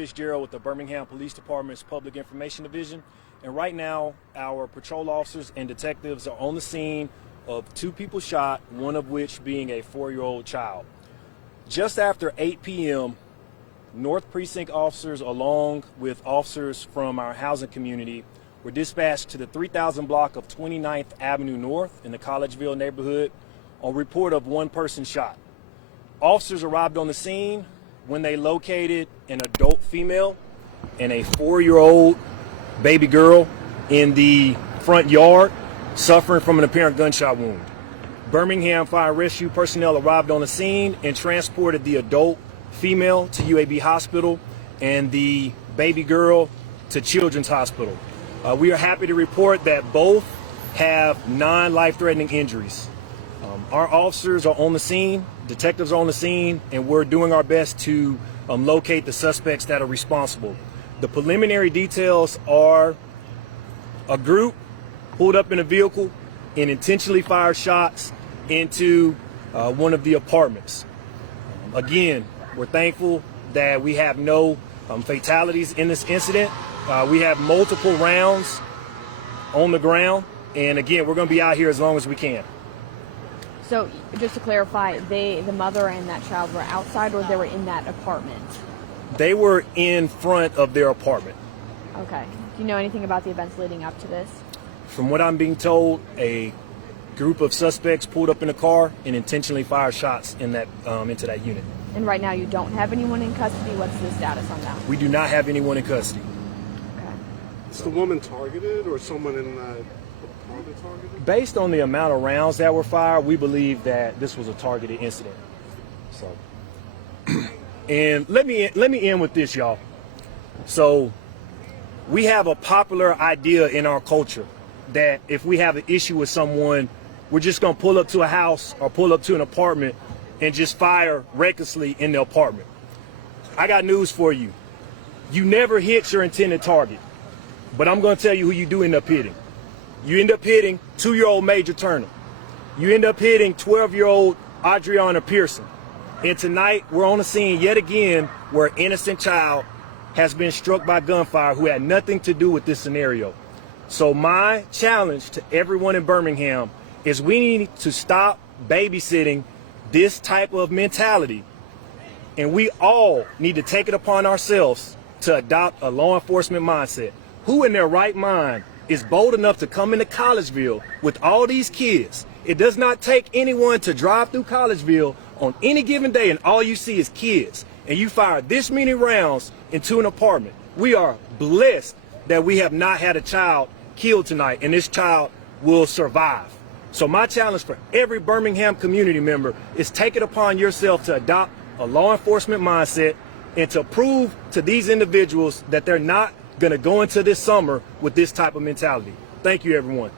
Fitzgerald with the Birmingham Police Department's Public Information Division. And right now, our patrol officers and detectives are on the scene of 2 people shot, one of which being a 4-year-old child. Just after 8 p.m., North Precinct officers, along with officers from our housing community, were dispatched to the 3000 block of 29th Avenue North in the Collegeville neighborhood on report of 1 person shot. Officers arrived on the scene when they located an adult female and a 4-year-old baby girl in the front yard suffering from an apparent gunshot wound. Birmingham Fire Rescue personnel arrived on the scene and transported the adult female to UAB Hospital and the baby girl to Children's Hospital. We are happy to report that both have non-life-threatening injuries. Our officers are on the scene, detectives are on the scene, and we're doing our best to locate the suspects that are responsible. The preliminary details are a group pulled up in a vehicle and intentionally fired shots into one of the apartments. Again, we're thankful that we have no fatalities in this incident. We have multiple rounds on the ground, and again, we're going to be out here as long as we can. So, just to clarify, the mother and that child were outside, or they were in that apartment? They were in front of their apartment. Okay. Do you know anything about the events leading up to this? From what I'm being told, a group of suspects pulled up in a car and intentionally fired shots in that into that unit. And right now you don't have anyone in custody. What's the status on that? We do not have anyone in custody. Okay. Is the woman targeted, or someone in that apartment targeted? Based on the amount of rounds that were fired, we believe that this was a targeted incident. So, and let me end with this, y'all. So, we have a popular idea in our culture that if we have an issue with someone, we're just going to pull up to a house or pull up to an apartment and just fire recklessly in the apartment. I got news for you. You never hit your intended target. But I'm going to tell you who you do end up hitting. You end up hitting 2-year-old Major Turner. You end up hitting 12-year-old Adriana Pearson. And tonight, we're on the scene yet again where an innocent child has been struck by gunfire who had nothing to do with this scenario. So my challenge to everyone in Birmingham is we need to stop babysitting this type of mentality. And we all need to take it upon ourselves to adopt a law enforcement mindset. Who in their right mind is bold enough to come into Collegeville with all these kids? It does not take anyone to drive through Collegeville on any given day and all you see is kids. And you fire this many rounds into an apartment. We are blessed that we have not had a child killed tonight, and this child will survive. So my challenge for every Birmingham community member is take it upon yourself to adopt a law enforcement mindset and to prove to these individuals that they're not going to go into this summer with this type of mentality. Thank you, everyone.